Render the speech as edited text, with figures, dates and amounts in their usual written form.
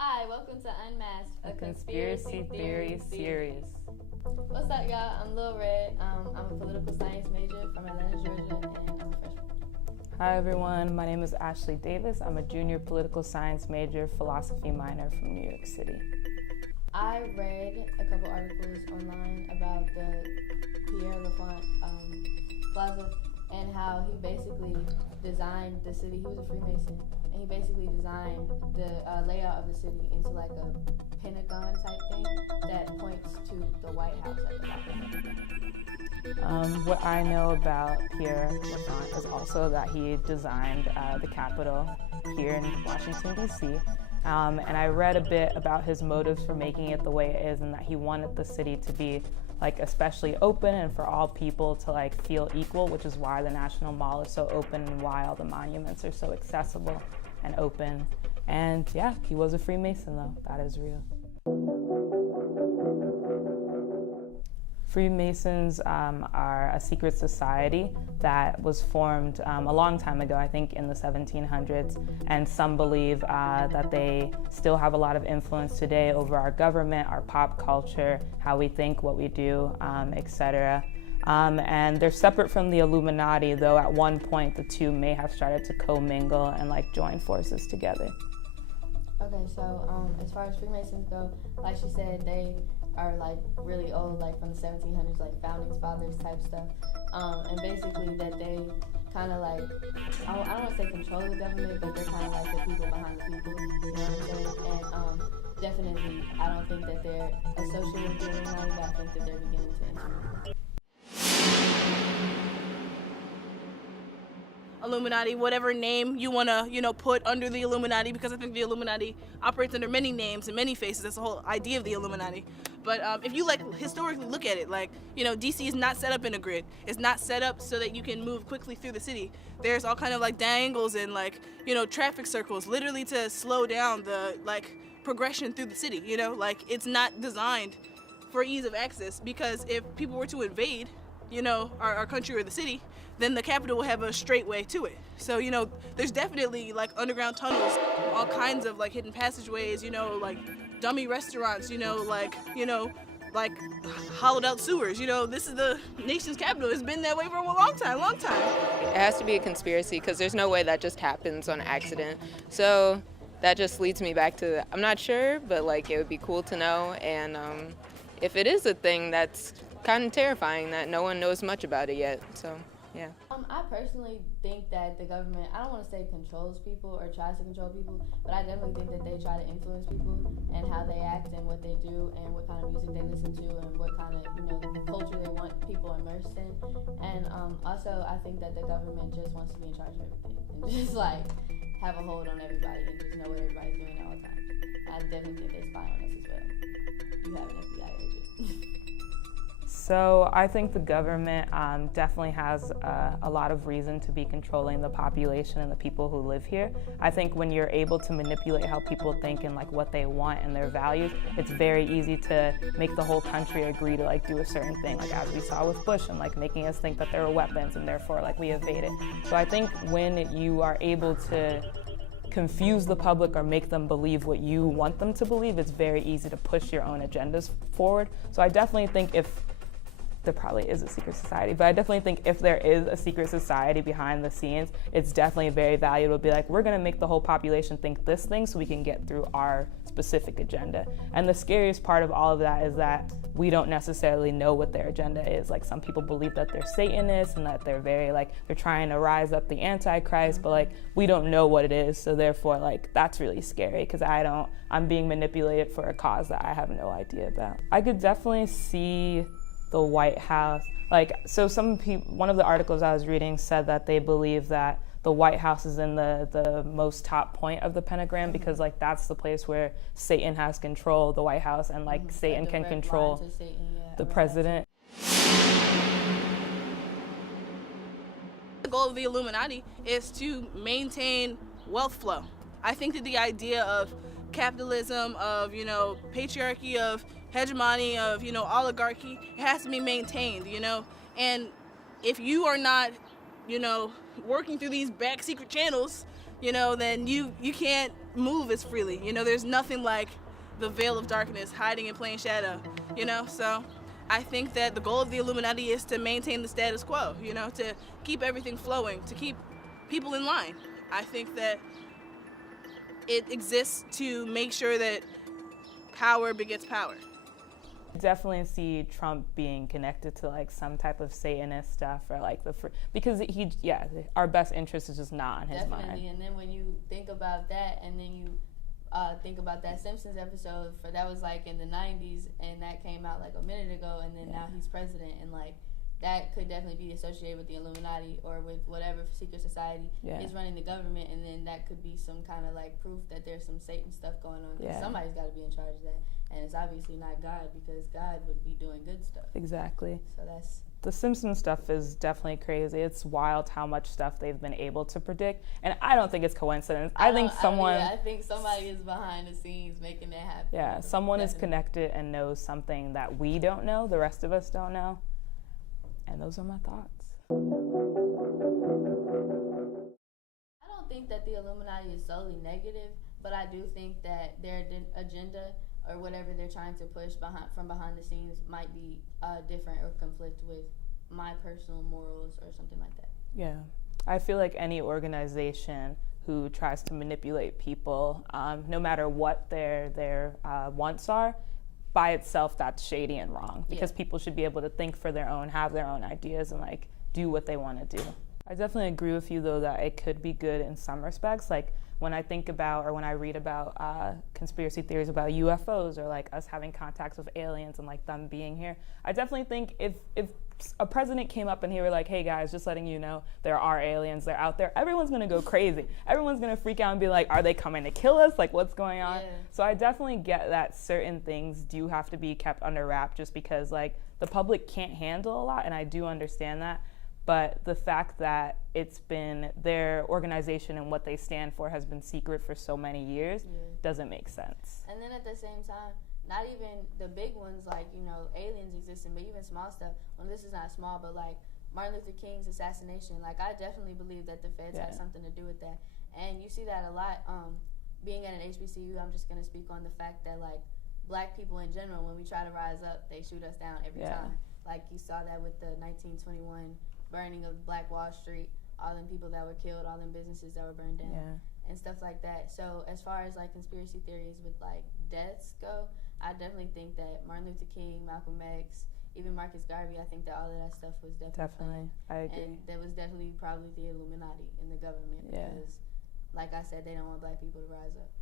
Hi, welcome to Unmasked, a conspiracy theory series. What's up, y'all? I'm Lil Red. I'm a political science major from Atlanta, Georgia, and I'm a freshman. Hi, everyone. My name is Ashley Davis. I'm a junior political science major, philosophy minor from New York City. I read a couple articles online about the Pierre Laffont Plaza and how he basically designed the city. He was a Freemason, and he basically designed the layout of the city into like a pentagon type thing that points to the White House at the top. What I know about Pierre Laffont is also that he designed the Capitol here in Washington, D.C. And I read a bit about his motives for making it the way it is, and that he wanted the city to be like especially open and for all people to like feel equal, which is why the National Mall is so open and why all the monuments are so accessible and open. And yeah, he was a Freemason though, that is real. Freemasons are a secret society that was formed a long time ago, I think in the 1700s, and some believe that they still have a lot of influence today over our government, our pop culture, how we think, what we do, etc. And they're separate from the Illuminati, though at one point the two may have started to commingle and like join forces together. Okay, so as far as Freemasons go, like she said, they are like really old, like from the 1700s, like founding fathers type stuff, and basically that they kind of like, I don't want to say control the government, but they're kind of like the people behind the people, you know what I'm saying? And definitely, I don't think that they're associated with the Illuminati, but I think that they're beginning to enter. Illuminati, whatever name you want to, put under the Illuminati, because I think the Illuminati operates under many names and many faces. That's the whole idea of the Illuminati. But if you historically look at it, DC is not set up in a grid. It's not set up so that you can move quickly through the city. There's all kind of dangles and traffic circles, literally to slow down the progression through the city. It's not designed for ease of access, because if people were to invade, our country or the city, then the capital will have a straight way to it. So, there's definitely underground tunnels, all kinds of hidden passageways, dummy restaurants, hollowed out sewers. This is the nation's capital. It's been that way for a long time. It has to be a conspiracy, because there's no way that just happens on accident. So that just leads me back to, I'm not sure, but it would be cool to know. And if it is a thing, that's kind of terrifying that no one knows much about it yet. So yeah. I personally think that the government, I don't want to say controls people or tries to control people, but I definitely think that they try to influence people and how they act and what they do and what kind of music they listen to and what kind of, culture they want people immersed in. And also, I think that the government just wants to be in charge of everything and just have a hold on everybody and just know what everybody's doing at all times. I definitely think they spy on us as well. You have an FBI agent. So I think the government definitely has a lot of reason to be controlling the population and the people who live here. I think when you're able to manipulate how people think and what they want and their values, it's very easy to make the whole country agree to do a certain thing, as we saw with Bush, and making us think that there were weapons and therefore we evaded. So I think when you are able to confuse the public or make them believe what you want them to believe, it's very easy to push your own agendas forward. So I definitely think there probably is a secret society, but I definitely think if there is a secret society behind the scenes, it's definitely very valuable to be we're gonna make the whole population think this thing so we can get through our specific agenda. And the scariest part of all of that is that we don't necessarily know what their agenda is. Some people believe that they're Satanists and that they're very they're trying to rise up the Antichrist, but we don't know what it is. So therefore that's really scary, because I'm being manipulated for a cause that I have no idea about. I could definitely see the White House. So one of the articles I was reading said that they believe that the White House is in the most top point of the pentagram, because that's the place where Satan has control, the White House, and Satan can control the president. The goal of the Illuminati is to maintain wealth flow. I think that the idea of capitalism, of patriarchy, of hegemony, of oligarchy, it has to be maintained, and if you are not working through these back secret channels then you can't move as freely. There's nothing like the veil of darkness hiding in plain shadow, So I think that the goal of the Illuminati is to maintain the status quo, to keep everything flowing, to keep people in line. I think that it exists to make sure that power begets power. Definitely see Trump being connected to like some type of Satanist stuff or like because our best interest is just not on his mind. Definitely, and then when you think about that, and then you think about that Simpsons episode that was like in the 90s, and that came out like a minute ago, and then now he's president, and like that could definitely be associated with the Illuminati or with whatever secret society is running the government, and then that could be some kind of like proof that there's some Satan stuff going on. Yeah. Somebody's got to be in charge of that, and it's obviously not God, because God would be doing good stuff. Exactly. So that's... The Simpsons stuff is definitely crazy. It's wild how much stuff they've been able to predict, and I don't think it's coincidence. I think somebody is behind the scenes making that happen. Yeah, someone is connected and knows something that we don't know, the rest of us don't know. And those are my thoughts. I don't think that the Illuminati is solely negative, but I do think that their agenda or whatever they're trying to push from behind the scenes might be different or conflict with my personal morals or something like that. Yeah. I feel like any organization who tries to manipulate people, no matter what their wants are, by itself, that's shady and wrong, because people should be able to think for their own, have their own ideas, and like do what they want to do. I definitely agree with you though that it could be good in some respects. Like when I think about or when I read about conspiracy theories about UFOs or like us having contacts with aliens and like them being here, I definitely think if a president came up and he were like, hey guys, just letting you know there are aliens, they're out there, everyone's gonna go crazy. Everyone's gonna freak out and be like, are they coming to kill us? Like, what's going on? Yeah. So I definitely get that certain things do have to be kept under wrap just because like the public can't handle a lot, and I do understand that. But the fact that it's been their organization and what they stand for has been secret for so many years doesn't make sense. And then at the same time, not even the big ones like, aliens existing, but even small stuff. Well, this is not small, but like Martin Luther King's assassination, like I definitely believe that the feds had something to do with that. And you see that a lot. Being at an HBCU, I'm just going to speak on the fact that like black people in general, when we try to rise up, they shoot us down every time. Like you saw that with the 1921 burning of Black Wall Street, all them people that were killed, all them businesses that were burned down, and stuff like that. So as far as like conspiracy theories with like deaths go, I definitely think that Martin Luther King, Malcolm X, even Marcus Garvey, I think that all of that stuff was definitely I agree. And that was definitely probably the Illuminati in the government, because like I said, they don't want black people to rise up.